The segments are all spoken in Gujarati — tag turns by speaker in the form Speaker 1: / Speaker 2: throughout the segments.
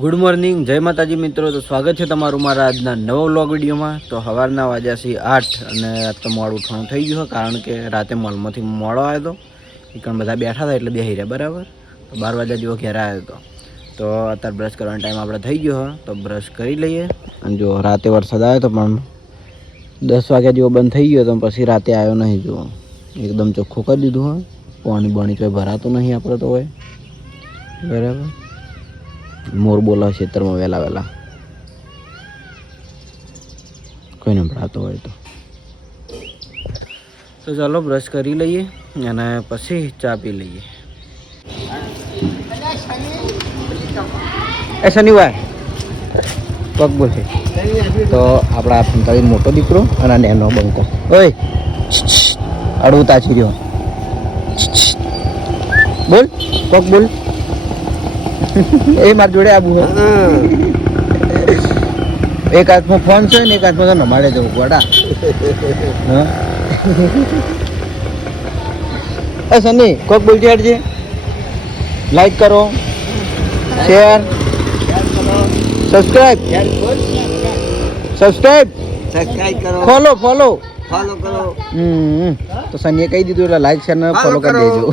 Speaker 1: ગુડ મોર્નિંગ જય માતાજી મિત્રો. તો સ્વાગત છે તમારું મારા આજના નવો વ્લોગ વિડીયોમાં. તો સવારના વાગ્યા છે આઠ અને તો મોડું ઉઠવાનું થઈ ગયું કારણ કે રાતે મોલમાંથી મોડો આવ્યો હતો. એકણ બધા બેઠા હતા એટલે બેસી રહ્યા, બરાબર? તો બાર વાગ્યા જેવો ઘેર આવ્યો હતો. તો અત્યારે બ્રશ કરવાનો ટાઈમ આપણે થઈ ગયો હોય તો બ્રશ કરી લઈએ. અને જો રાતે વરસાદ આવ્યો તો પણ દસ વાગ્યા જેવો બંધ થઈ ગયો તો પછી રાતે આવ્યો નહીં. જુઓ એકદમ ચોખ્ખું કરી દીધું હોય પાણી બાણી તો ભરાતું નહીં આપણે તો હોય. બરાબર? મોર બોલાવે ખેતરમાં વહેલા વહેલા. કોઈને ભણાતો હોય તો. તો ચાલો બ્રશ કરી લઈએ અને પછી ચા પી લઈએ. એ શનિવાર. પગ બોલશે. તો આપણા પંતાળીસ મોટો દીકરો અને નેનો બંકો. ઓય અડવું તાચી રહ્યો બોલ પગ બોલ. એ મારી જોડે આબુ હે. એક હાથમાં ફોન છે ને એક હાથમાં તો નમાડે જવું ગોડા હા. એ સની કોક બોલતી હટજે લાઈક કરો. શેર સબસ્ક્રાઇબ સબસ્ક્રાઇબ
Speaker 2: સબસ્ક્રાઇબ કરો.
Speaker 1: ફોલો ફોલો
Speaker 2: ફોલો કરો.
Speaker 1: હમ તો સનીએ કહી દીધું એટલે લાઈક શેર ને ફોલો કરી. દેજો.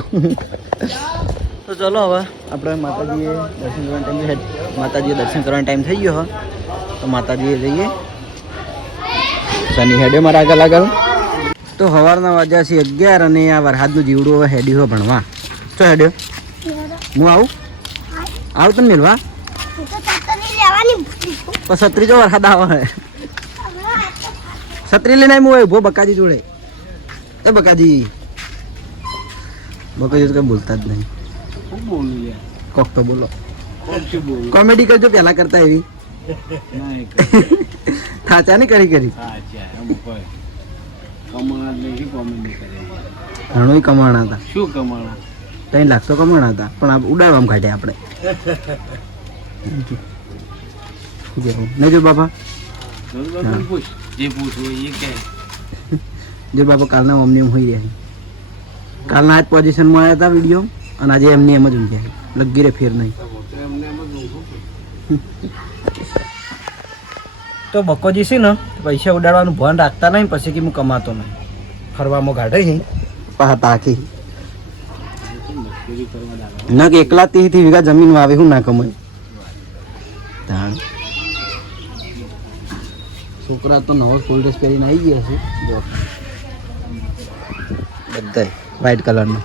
Speaker 1: તો ચલો હવે. આપણે માતાજીએ દર્શન કરવાનો ટાઈમ માતાજીએ દર્શન કરવાનો ટાઈમ થઈ ગયો તો માતાજીએ જઈએ. શનિ હેડે મારા આગળ આગળ. તો સવારના વાગ્યા છે અગિયાર અને આ વરસાદનું જીવડું હવે હેડ્યું હોય ભણવા. ચો હેડ્યો? હું આવું? આવું તમે મેળવા છત્રી જો વરસાદ આવે. છત્રી લઈને હું ઊભો બકાજી જોડે. એ બકાજી. બકાજી તો કંઈ બોલતા જ નહીં.
Speaker 2: શું બોલું યાર
Speaker 1: કોક તો બોલો કોમેડી કરજો પહેલા કરતા એવી. થાચા નહીં કરી કરી? ઘણો કમાણા હતા.
Speaker 2: શું કમાણા?
Speaker 1: ત્રણ લાખ તો કમાણા હતા પણ ઉડાડવામાં કાઢ્યા આપણે. નહીં જો બાપા.
Speaker 2: જે હોય એ કહે.
Speaker 1: જો બાપા કાલના એમ હોઈ રહ્યા કાલના આજ પોઝિશનમાં આવ્યા હતા વીડિયો. અને આજે એમની એમ જ ઊંઘ્યા લગી રે ફેર નહીં. તો બકોજી છે ને પૈસા ઉડાડવાનું ભાન રાખતા નહીં પછી કે હું કમાતો નહીં? ફરવામાં ગાઢે છે તાકી. ન કે એકલા ત્રીસથી વીઘા જમીન વાવે હું ના કમાય. તાણ. છોકરા તો નવો સ્કૂલ ડ્રેસ પહેરીને આવી ગયા છે. બધા વ્હાઈટ કલરનો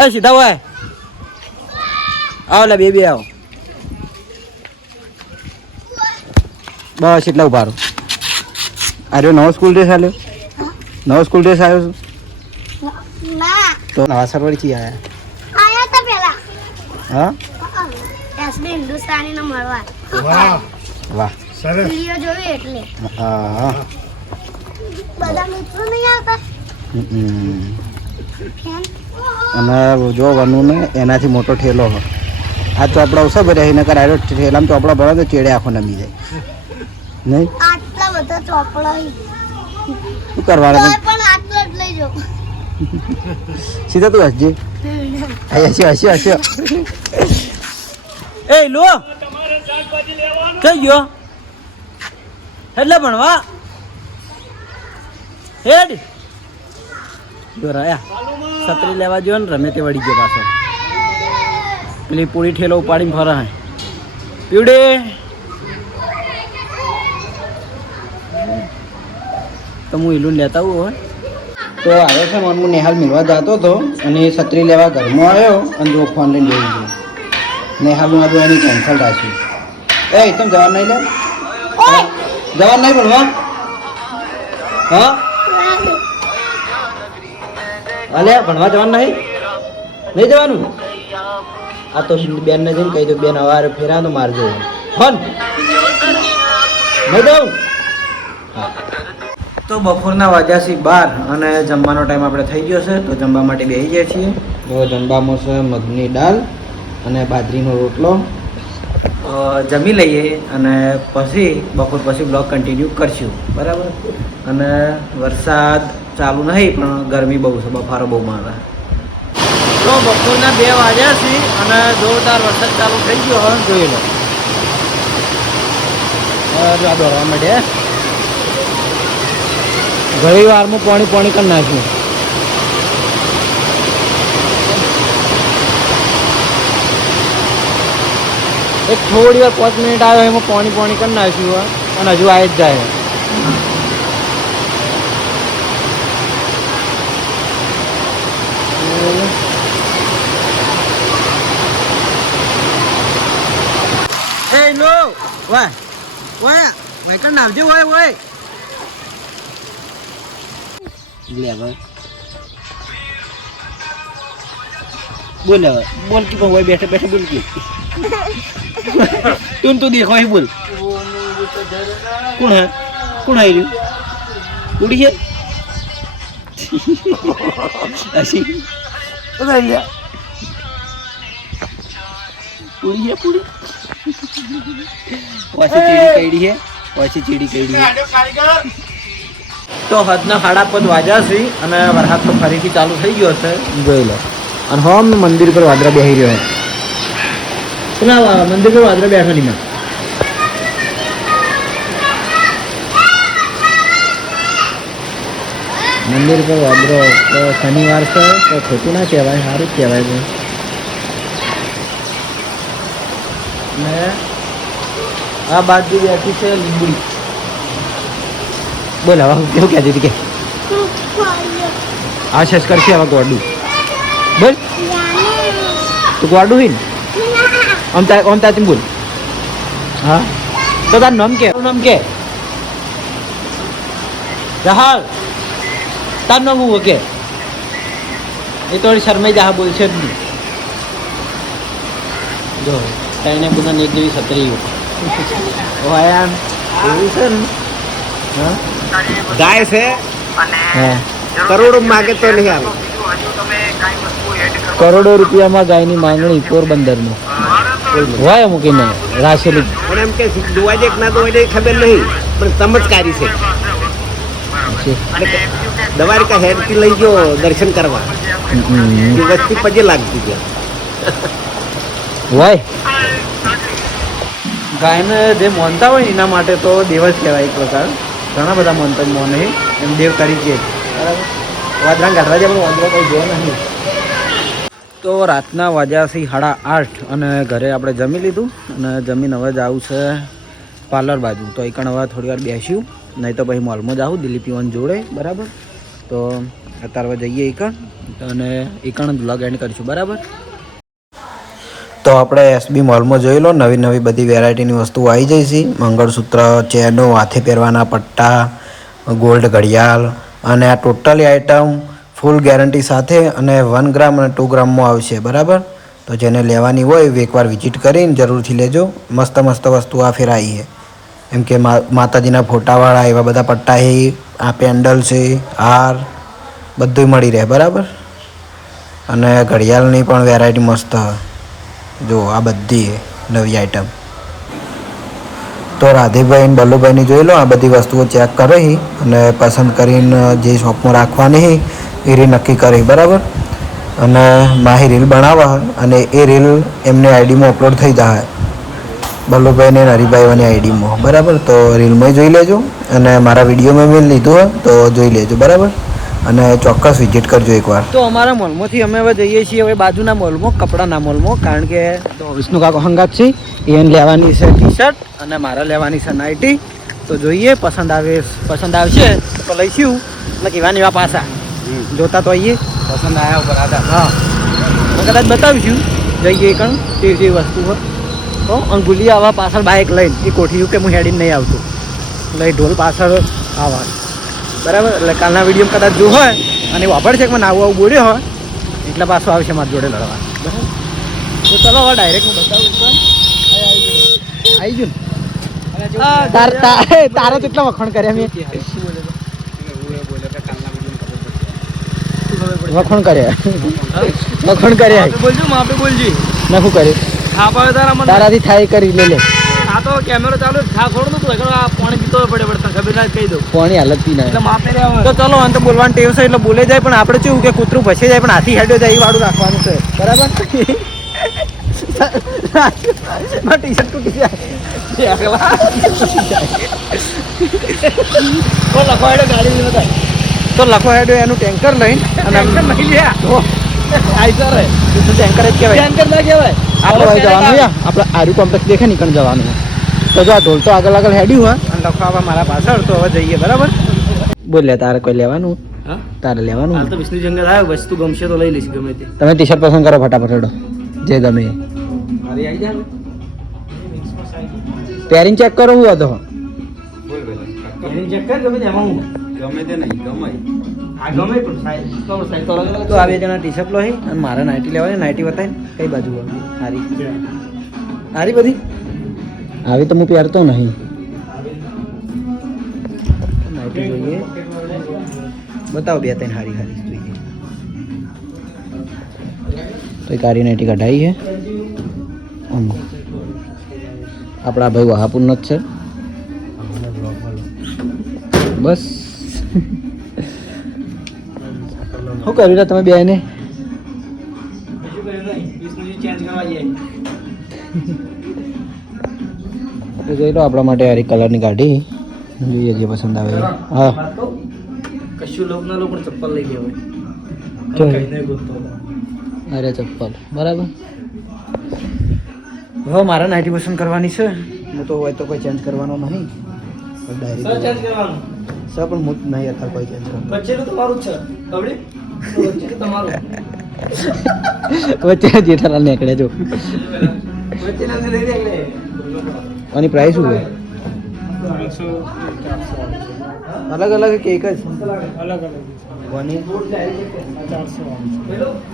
Speaker 1: એ સીધા હોય આવો લે બે બે આવો બસ એટલા ઊભા રહો અરે નવો સ્કૂલ ડ્રેસ આવ્યો નવો સ્કૂલ ડ્રેસ આવ્યો છું
Speaker 3: ના
Speaker 1: તો નવા સરવડથી આવ્યા
Speaker 3: આયા તા પેલા
Speaker 1: હા
Speaker 3: એસબી હિન્દુસ્તાની નો મળવા
Speaker 1: વાહ
Speaker 3: વીડિયો જોયું એટલે
Speaker 1: હા
Speaker 3: બધા મિત્રો નહીં આવતા
Speaker 1: હમ. અને જો વનુને એનાથી મોટો ઠેલો હોય. આ ચોપડા ઉસા ભરે એને કરાયો ઠેલામાં ચોપડા ભરો તો ચેડે આખો નમી જાય. નહીં?
Speaker 3: આટલા બધા ચોપડા
Speaker 1: શું કરવાનું
Speaker 3: પણ આટલો જ લઈ જો
Speaker 1: સીધા તું હસજે. હસ્યો હસ્યો હસ્યો. એ લો. કઈ ગયો? એટલે ભણવા. હેડ. જો રહ્યા છત્રી લેવા ગયો ને રમે તે વળી ગયો પાછો. પેલી પૂરી ઠેલો ઉપાડીને ફરે હે. પીવડે. તો હું ઈલું લેતા આવું હોય તો આવ્યો છે મને હું નેહાલ મિલવા જતો હતો અને છત્રી લેવા ઘરમાં આવ્યો અને જો ફોન લઈને જોઈ ગયો નેહાલ મારું એની કેન્સલ રાખ્યું એ તમે જવાનું નહીં લે? જવાનું નહીં ભણવા હા? અલે ભણવા જવાનું નહીં? નહીં જવાનું? આ તો બેનને જઈને કહી દો બેન અવારે ફેરા તો મારજો ફોન નહીં દઉં તો બપોરના વાગ્યા છે બાર અને જમવાનો ટાઈમ આપણે થઈ ગયો છે તો જમવા માટે બેસી જાય છીએ. તો જમવામાં છે મગની દાળ અને બાજરીનો રોટલો. જમી લઈએ અને પછી બપોર પછી બ્લોગ કન્ટિન્યુ કરશું. બરાબર? અને વરસાદ ચાલુ નહીં, પણ ગરમી બહુ છે, બફારો બહુ મારે. તો બપોરના બે વાગ્યા છે અને જોરદાર વરસાદ ચાલુ થઈ ગયો હવે જોઈ લો. દોડવા માટે ઘણી વારમાં પાણી પાણી કરી નાખ્યું એક થોડી વાર પાંચ મિનિટ આવ્યો, એમાં પાણી પાણી કરી નાખ્યું અને હજુ આવી જ જાય. Why? Why? Mày có làm chứ quay quay? લે હવે બોલ હવે બોલ કે ભાઈ બેઠા બેઠા બોલ કે તું તો દેખો હે બોલ કોણ હે કોણ આવી રહ્યું ઉડી છે અસી ઉડી છે પૂરી વાસી ચીડી કઈડી છે વાસી ચીડી કઈડી તો હદના હાડા પદ વાજા છે અને વરસાદ તો ફરીથી ચાલુ થઈ ગયો છે જોઈ લો. અને હમ મંદિર પર વાદરા બેસી રહ્યો ના પેલા મંદિર પર વાદરા બેઠો નહીં મંદિર પર વાદરો શનિવાર છે તો ખોટું ના કહેવાય સારું જ કહેવાય છે. ને આ બાજુ બેઠી છે લીંબડી. બોલ, હવે કેવું કહેતી હતી કે? આ શેષ કરશે હવે ગોડું. બોલ. તું ગોડું હોય ને? આમ તા આમ તાતી બોલ. હા? તો તાર નામ કે? નામ કે? જહાલ તાર નામ હું કે એ તો શરમાઈ જહા બોલશે જ નહીં. જો. તાઈને બધાને એક જેવી સતરી વાયાન એવું છે ને?
Speaker 2: ગાય છે? કરોડો માગે તો નહીં આવે.
Speaker 1: કરોડો રૂપિયામાં ગાયની માંગણી પોરબંદરની. હોય મૂકીને. રાશેલી.
Speaker 2: પણ એમ કે જોવા જે કે ના તો દે ખબર નહીં પણ ચમત્કારી છે.
Speaker 1: છે.
Speaker 2: દ્વારકા હેડથી લઈ ગયો દર્શન કરવા. વસ્તી પજે લાગતી ત્યાં
Speaker 1: હોય. ગાયને જે માનતા હોય એના માટે તો દેવ જ કહેવાય એક પ્રકાર. ઘણા બધા માનતા મોને એમ દેવ તરીકે. બરાબર. વાદરા જાય પણ વાદરા કોઈ જોયો નહીં તો રાતના વાગ્યા છે સાડા આઠ અને ઘરે આપણે જમી લીધું અને જમીન હવે જ આવું છે પાર્લર બાજુ. તો એકણ હવે થોડી વાર બેસ્યું, નહીં તો પછી મોલમાં જ આવું દિલીપ યુવાન જોડે, બરાબર? તો અત્યારે જઈએ એકણ અને એકણ બ્લોગ એન્ડ કરીશું, બરાબર? તો આપણે એસબી મોલમાં જોઈ લો, નવી નવી બધી વેરાયટીની વસ્તુઓ આવી જાય છે. મંગળસૂત્ર, ચેનો, હાથે પહેરવાના પટ્ટા, ગોલ્ડ ઘડિયાળ અને આ ટોટલી આઇટમ ફૂલ ગેરંટી સાથે અને વન ગ્રામ અને ટુ ગ્રામમાં આવશે, બરાબર? તો જેને લેવાની હોય એકવાર વિઝિટ કરીને જરૂરથી લેજો. મસ્ત મસ્ત વસ્તુ આ ફેરાઈ છે. એમ કે માતાજીના ફોટાવાળા, એવા બધા પટ્ટા છે, આ પેન્ડલ છે, હાર બધું મળી રહે, બરાબર? અને ઘડિયાળની પણ વેરાયટી મસ્ત. જો આ બધી નવી આઈટમ તો રાધેભાઈ અને બલ્લુભાઈને જોઈ લો, આ બધી વસ્તુઓ ચેક કરી અને પસંદ કરીને જે શોપમાં રાખવાની એ રીલ નક્કી કરી, બરાબર? અને માહી રીલ બનાવવા અને એ રીલ એમને આઈડીમાં અપલોડ થઈ જાય. બલ્લુભાઈ ને હરિભાઈઓની આઈડીમાં બરાબર? તો રીલમાં જોઈ લેજો અને મારા વિડીયોમાં મેં લીધું હોય તો જોઈ લેજો, બરાબર? અને ચોક્કસ વિઝિટ કરજો એકવાર. તો અમારા મોલમાંથી અમે હવે જઈએ છીએ હવે બાજુના મોલમાં, કપડાના મોલમાં, કારણ કે તો વિષ્ણુ કાકો હંગાત છે. એને લેવાની છે ટી શર્ટ અને મારે લેવાની છે નાઇટી તો જોઈએ, પસંદ આવે, પસંદ આવશે તો લઈશું. એટલે કહેવાની એવા પાછા જોતા તો આવીએ
Speaker 2: પસંદ આવ્યા ઉપર આધાર.
Speaker 1: હા. કદાચ બતાવીશું. જઈએ કણ તે જે વસ્તુ હોય. તો અંગુલી આવા પાછળ બાઇક લઈને. એ કોઠીયું કે હું હેડીને નહીં આવતું. લઈ ઢોલ પાછળ આવા. બરાબર? એટલે કાલના વીડિયો કદાચ જો હોય અને વાપર છે કે મને આવું આવું બોલ્યો હોય એટલે પાછો આવશે મારી જોડે લડવા. બરાબર? તો ચલો હવે ડાયરેક્ટ હું બતાવું આવી ગયું ને તાર કેટલા વખણ કર્યા મેં. વખણ કર્યા. વખણ કર્યા.
Speaker 2: બોલજો માપે બોલજી.
Speaker 1: નખું કર્યું.
Speaker 2: હા પાવે તારા મને
Speaker 1: તારાથી થાય કરી લે લે.
Speaker 2: આ તો કેમેરો ચાલુ ખા ખોડ પાણી પીતો પડે પડતા ખબર ના કહી દઉં.
Speaker 1: કોની હાલત પી ના
Speaker 2: માપે
Speaker 1: તો ચલો અંત બોલવાનું ટેવ છે એટલે બોલે જાય પણ આપણે શું કે કૂતરું ભસે જાય પણ હાથી હેડ્યો જાય એ વાળું રાખવાનું છે. બરાબર? ટી શર્ટ તૂટી જાય.
Speaker 2: તો લખો હેડે ગાડી
Speaker 1: તો લખો હેડ્યો એનું ટેન્કર લઈને અને
Speaker 2: ટેન્કર નહીં લ્યા
Speaker 1: તો
Speaker 2: આઈસર હે.
Speaker 1: ટેન્કર જ કહેવાય.
Speaker 2: ટેન્કર ના કહેવાય.
Speaker 1: આપણે જવાનું આપણે આર્યુ કોમ્પ્લેક્સ દેખે નીકળ જવાનું. તો જો આ ઢોલ તો આગળ આગળ હેડ્યું હોય અને લખો આવા મારા પાછળ તો હવે જઈએ બરાબર? બોલ્યા તારે કોઈ લેવાનું?
Speaker 2: હા?
Speaker 1: તારે લેવાનું?
Speaker 2: હાલ તો વિષ્ણુ જંગલ આવ્યો વસ્તુ ગમશે તો લઈ લઈશ ગમે તે.
Speaker 1: તમે ટી શર્ટ પસંદ કરો ફટાફટ હેડો. જે ગમે. એ.
Speaker 2: મારી આવી જાય
Speaker 1: પેરિંગ ચેક કરો હું હતો.
Speaker 2: પેરિંગ ચેક કર ગમે તે એમાં હું?
Speaker 4: ગમે તે નહીં ગમે
Speaker 2: આ ગમે પણ સાઈઝ તો સાઈઝ તો અલગ અલગ.
Speaker 1: તો આ બે જણા ટી શર્ટ લો અને મારે નાઇટી લેવાની નાઇટી બતાવી કઈ બાજુ સારી હારી બધી? આવી તો હું પહેરતો નહીં. નાઇટી જોઈએ બતાવો બે ત્રણ હારી હારી જોઈએ. તો એક હારી નાઇટી કઢાઈ છે. આપણા ભાઈ વહાપુરનો જ છે. બસ. શું કર્યું તમે બે ને તો જોઈ લો આપણા માટે આરી કલરની ગાડી. જોઈએ જે પસંદ આવે. હા.
Speaker 2: કશું લોક ના લો પણ ચપ્પલ લઈ ગયા હોય કઈ
Speaker 1: અરે ચપ્પલ. બરાબર? હવે મારે નાઇટી પસંદ કરવાની છે. હું તો હોય તો કોઈ ચેન્જ કરવાનો નહીં.
Speaker 2: સર
Speaker 1: પણ હું નહીં અત્યારે કોઈ ચેન્જ કરવાનું
Speaker 2: વચ્ચેનું તમારું છે. વચ્ચે તમારું.
Speaker 1: વચ્ચે જેઠાલાલ નીકળે જો.
Speaker 2: વચ્ચે
Speaker 1: આની પ્રાઇસ શું હોય અલગ અલગ કેક જ?
Speaker 2: અલગ અલગ
Speaker 1: કોની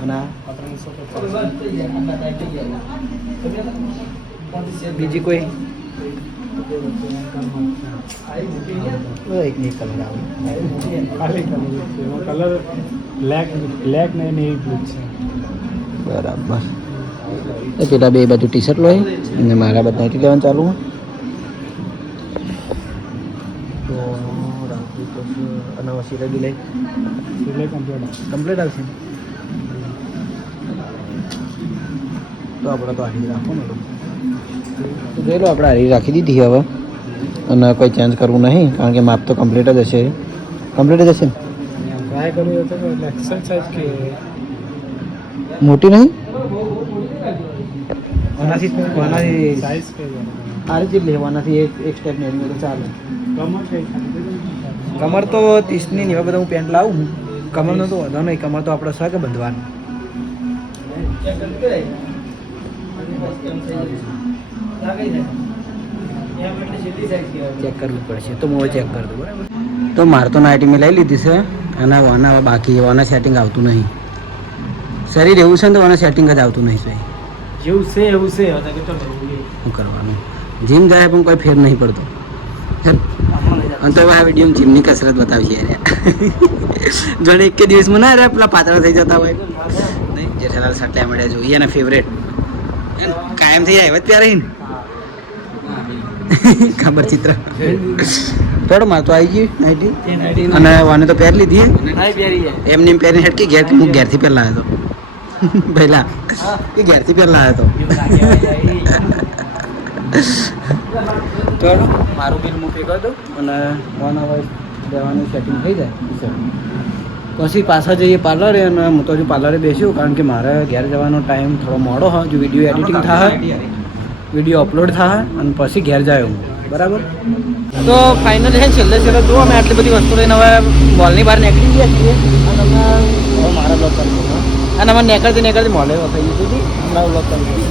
Speaker 1: અને બીજી કોઈ? એક ની કલર આવે.
Speaker 2: કલર બ્લેક બ્લેક ને નેવી છે.
Speaker 1: બરાબર. તો પેલા બે બાજુ ટી શર્ટ લોય અને મારા બધા નાઇટી લેવાનું ચાલુ. અને લઈ
Speaker 2: સિલે કમ્પ્લીટ
Speaker 1: કમ્પ્લીટ આવશે તો આપણે તો આડી રાખો ને જોઈ લો આપણે હારી રાખી દીધી હવે. અને કોઈ ચેન્જ કરવું નહીં કારણ કે માપ તો કમ્પ્લીટ જ હશે. કમ્પ્લીટ જ હશે ને?
Speaker 2: ટ્રાય કર્યું હતું
Speaker 1: મોટી નહીં? આનાથી આનાથી
Speaker 2: સાઇઝ કે
Speaker 1: આ રીતે લેવાનાથી એક એક સ્ટેપ ને તો ચાલે.
Speaker 2: કમર
Speaker 1: તો ત્રીસની ને એવા બધા હું પેન્ટ લાવું કમરનો તો વધો નહીં કમર તો આપણે શાકે બંધવાનું. ચેક કરવું પડશે તો હું ચેક કરી દઉં બરાબર? તો મારે તો નાઇટી મેં લઈ લીધી છે અને વાના બાકી વાના સેટિંગ આવતું નહીં. શરીર એવું છે ને તો વાના સેટિંગ જ આવતું નહીં સાહેબ.
Speaker 2: જેવું છે એવું છે. હવે
Speaker 1: શું કરવાનું? જીમ જાય પણ કોઈ ફેર નહીં પડતો. અને તો આ વીડિયો જીમની કસરત બતાવી છે જોડે એક કે દિવસમાં ના રહ્યા પેલા પાતળા થઈ જતા હોય. નહીં જેઠાલાલ સટલા મળ્યા જોઈએ ને ફેવરેટ કાયમ થઈ જાય ત્યારે ખબર ચિત્ર. થોડો માર તો આવી ગયું નાઇટી અને વાને તો પહેરી લીધી.
Speaker 2: એમની પહેરી જાય
Speaker 1: એમને એમ પહેરીને હેડ ઘેર હું ઘેરથી પહેલા આવ્યો હતો પહેલા કે ઘેરથી પહેલા આવ્યો હતો તો મારું બિલ મૂકી કરી દઉં અને વન અવર દેવાનું સેટિંગ થઈ જાય પછી પાછા જઈએ પાર્લરે અને હું તો હજુ પાર્લરે બેસ્યું કારણ કે મારે ઘેર જવાનો ટાઈમ થોડો મોડો હોય જો વીડિયો એડિટિંગ થાય. વીડિયો અપલોડ થાય અને પછી ઘેર જાય હું. બરાબર? તો ફાઇનલ છે છેલ્લે છેલ્લે જુઓ અમે આટલી બધી વસ્તુ લઈને હવે બોલની બહાર નીકળી ગયા છીએ. અને અમે મારા બ્લોક કરી દીધો અને અમે નીકળતી નીકળતી મોલે વખાઈ હતું.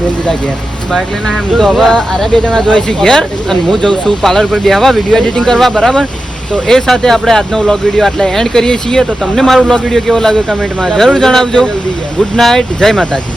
Speaker 1: દીધા ઘેર.
Speaker 2: બાઇક લઈને
Speaker 1: તો હવે આરા બે જણા જોઈએ છીએ ઘેર અને હું જઉં છું પાર્લર પર બેહવા વીડિયો એડિટિંગ કરવા બરાબર? તો એ સાથે આપણે આજનો વ્લોગ વીડિયો આટલે એન્ડ કરીએ છીએ. તો તમને મારો વ્લોગ વીડિયો કેવો લાગ્યો કમેન્ટમાં જરૂર જણાવજો. Good night. જય માતાજી.